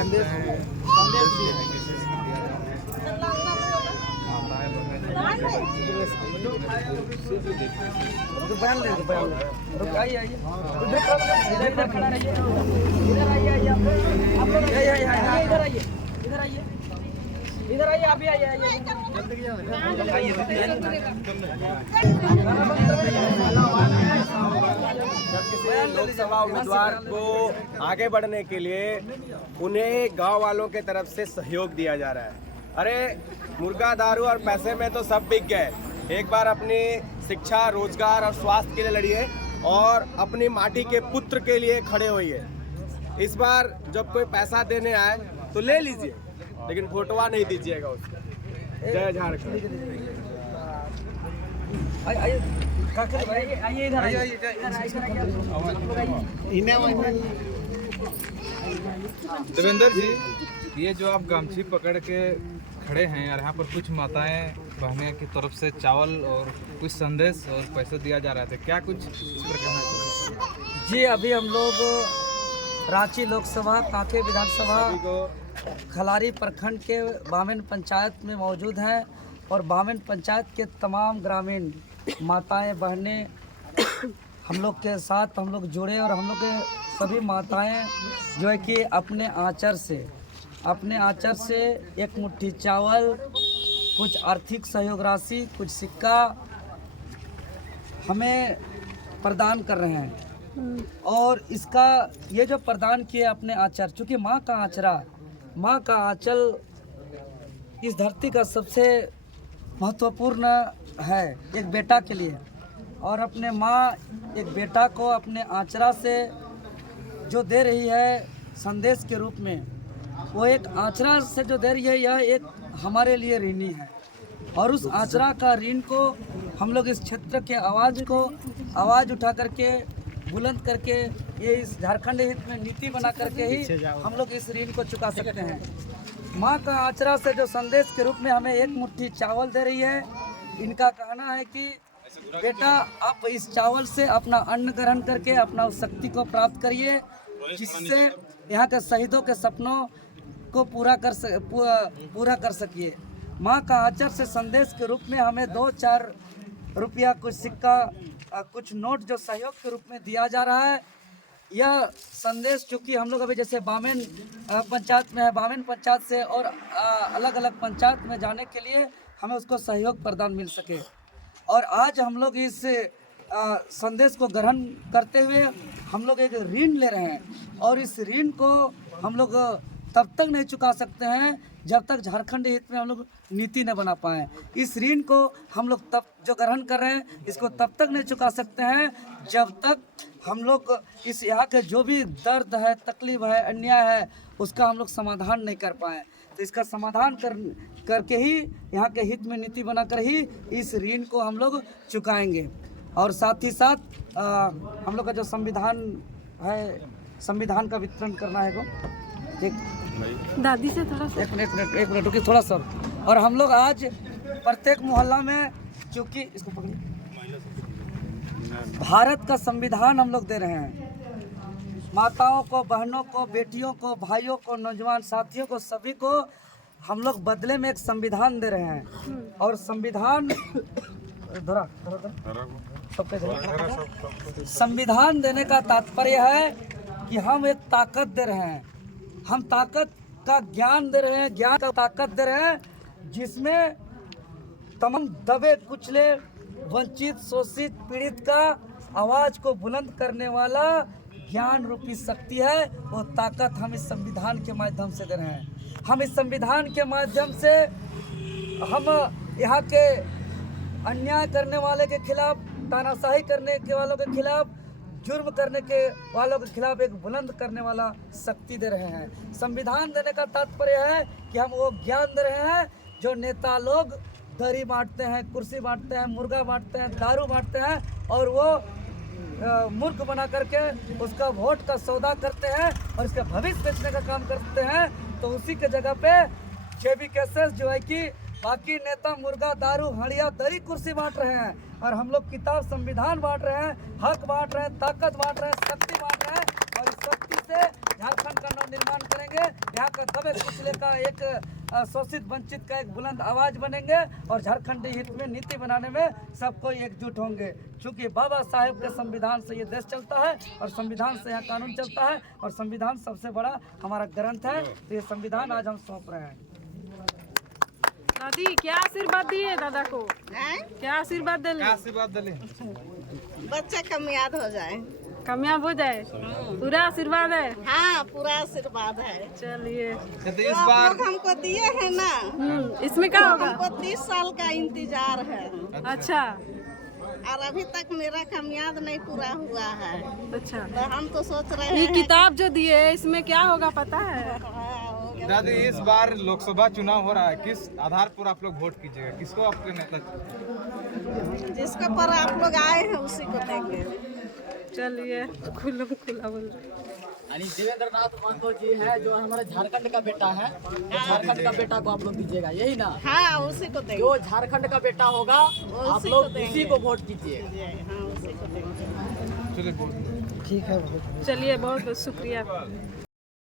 सकते हैं इधर आइए आप भी आइए लोकसभा उम्मीदवार को आगे बढ़ने के लिए उन्हें गांव वालों के तरफ से सहयोग दिया जा रहा है। अरे मुर्गा दारू और पैसे में तो सब बिक गए, एक बार अपनी शिक्षा, रोजगार और स्वास्थ्य के लिए लड़िए और अपनी माटी के पुत्र के लिए खड़े होइए। इस बार जब कोई पैसा देने आए तो ले लीजिए, लेकिन फोटोवा नहीं दीजिएगा उसका। जय झारखंड। आइए इधर आइए देवेंद्र जी, ये जो आप गमछी पकड़ के खड़े हैं और यहाँ पर कुछ माताएं बहनें की तरफ से चावल और कुछ संदेश और पैसे दिया जा रहा था, क्या कुछ इस पर कहना चाहिए? जी, अभी हम लोग रांची लोकसभा, कांके विधानसभा, खलारी प्रखंड के बामेन पंचायत में मौजूद हैं और बामेन पंचायत के तमाम ग्रामीण माताएं बहनें हम लोग के साथ हम लोग जुड़े और हम लोग के सभी माताएं जो है कि अपने आंचर से एक मुट्ठी चावल, कुछ आर्थिक सहयोग राशि, कुछ सिक्का हमें प्रदान कर रहे हैं। और इसका ये जो प्रदान किए अपने आंचर, चूँकि माँ का आंचल इस धरती का सबसे महत्वपूर्ण है एक बेटा के लिए। और अपने माँ एक बेटा को अपने आंचरा से जो दे रही है संदेश के रूप में, वो एक आंचरा से जो दे रही है, यह एक हमारे लिए ऋणी है। और उस आंचरा का ऋण को हम लोग इस क्षेत्र के आवाज़ उठा करके, बुलंद करके, ये इस झारखंड हित में नीति बना करके ही हम लोग इस ऋण को चुका सकते हैं। माँ का आंचरा से जो संदेश के रूप में हमें एक मुट्ठी चावल दे रही है। इनका कहना है कि बेटा, आप इस चावल से अपना अन्न ग्रहण करके अपना उस शक्ति को प्राप्त करिए, जिससे यहाँ के शहीदों के सपनों को पूरा कर सकिए। माँ का आंचर से संदेश के रूप में हमें 2-4 रुपया, कुछ सिक्का, कुछ नोट जो सहयोग के रूप में दिया जा रहा है। यह संदेश चूँकि हम लोग अभी जैसे बामेन पंचायत में है, बामेन पंचायत से और अलग अलग पंचायत में जाने के लिए हमें उसको सहयोग प्रदान मिल सके। और आज हम लोग इस संदेश को ग्रहण करते हुए हम लोग एक ऋण ले रहे हैं और इस ऋण को हम लोग तब तक नहीं चुका सकते हैं जब तक झारखंड हित में हम लोग नीति न बना पाएँ। इस ऋण को हम लोग तब जो ग्रहण कर रहे हैं, इसको तब तक नहीं चुका सकते हैं जब तक हम लोग इस यहाँ के जो भी दर्द है, तकलीफ है, अन्याय है, उसका हम लोग समाधान नहीं कर पाए। तो इसका समाधान करके ही, यहाँ के हित में नीति बनाकर ही इस ऋण को हम लोग चुकाएंगे। और साथ ही साथ हम लोग का जो संविधान है, संविधान का वितरण करना है। ठीक, दादी से थोड़ा सा एक मिनट रुकिए थोड़ा सा। और हम लोग आज प्रत्येक मोहल्ला में, चूँकि इसको पकड़िए, भारत का संविधान हम लोग दे रहे हैं। माताओं को, बहनों को, बेटियों को, भाइयों को, नौजवान साथियों को, सभी को हम लोग बदले में एक संविधान दे रहे हैं। और संविधान संविधान देने का तात्पर्य है कि हम एक ताकत दे रहे हैं, हम ताकत का ज्ञान दे रहे हैं, ज्ञान का ताकत दे रहे हैं, जिसमें तमाम दबे कुचले, वंचित, शोषित, पीड़ित का आवाज़ को बुलंद करने वाला ज्ञान रूपी शक्ति है। वो ताकत हम इस संविधान के माध्यम से दे रहे हैं। हम इस संविधान के माध्यम से हम यहाँ के अन्याय करने वाले के खिलाफ, तानाशाही करने के वालों के खिलाफ, जुर्म करने के वालों के खिलाफ एक बुलंद करने वाला शक्ति दे रहे हैं। संविधान देने का तात्पर्य है कि हम वो ज्ञान दे रहे हैं जो नेता लोग दरी बांटते हैं, कुर्सी बांटते हैं, मुर्गा बांटते हैं, दारू बांटते हैं और वो मूर्ख बना करके उसका वोट का सौदा करते हैं और इसका भविष्य बेचने का काम करते हैं। तो उसी के जगह पे जेबी केसेस जो है कि बाकी नेता मुर्गा, दारू, हड़िया, दरी, कुर्सी बांट रहे हैं और हम लोग किताब, संविधान बांट रहे हैं, हक बांट रहे हैं, ताकत बांट रहे हैं, शक्ति बांट रहे हैं। और इस शक्ति से झारखंड का नवनिर्माण करेंगे। यहाँ का दबे कुचले का एक शोषित वंचित का एक बुलंद आवाज बनेंगे और झारखंड हित में नीति बनाने में सबको एकजुट होंगे। क्योंकि बाबा साहेब के संविधान से ये देश चलता है और संविधान से यहाँ कानून चलता है और संविधान सबसे बड़ा हमारा ग्रंथ है। तो ये संविधान आज हम सौंप रहे हैं। दादी क्या आशीर्वाद दिए दादा को? क्या आशीर्वाद दिले? क्या आशीर्वाद दिले? बच्चा कामयाब हो जाए। कामयाब हो जाए, पूरा आशीर्वाद है। हाँ, पूरा आशीर्वाद है। चलिए तो तो इस आप बार लोग हमको दिए हैं ना, इसमें क्या होगा? हमको 30 साल का इंतजार है अच्छा और अभी तक मेरा कामयाब नहीं पूरा हुआ है। अच्छा, तो हम तो सोच रहे ये हैं किताब जो दिए इसमें क्या होगा पता है? दादी इस बार लोकसभा चुनाव हो रहा है, किस आधार पर आप लोग वोट कीजिएगा? किसको आपके नेता? जिसके पर आप लोग आए हैं उसी को देंगे। चलिए खुला खुला बोल रहे। यानी देवेंद्र नाथ महतो जी है जो हमारे झारखंड का बेटा है, झारखंड का बेटा को आप लोग दीजिएगा, यही ना? हाँ, उसी को देंगे। जो झारखंड का बेटा होगा आप उसी लोग को देंगे। उसी को वोट कीजिए। हाँ, उसी को देंगे। चलिए चलिए बहुत बहुत शुक्रिया।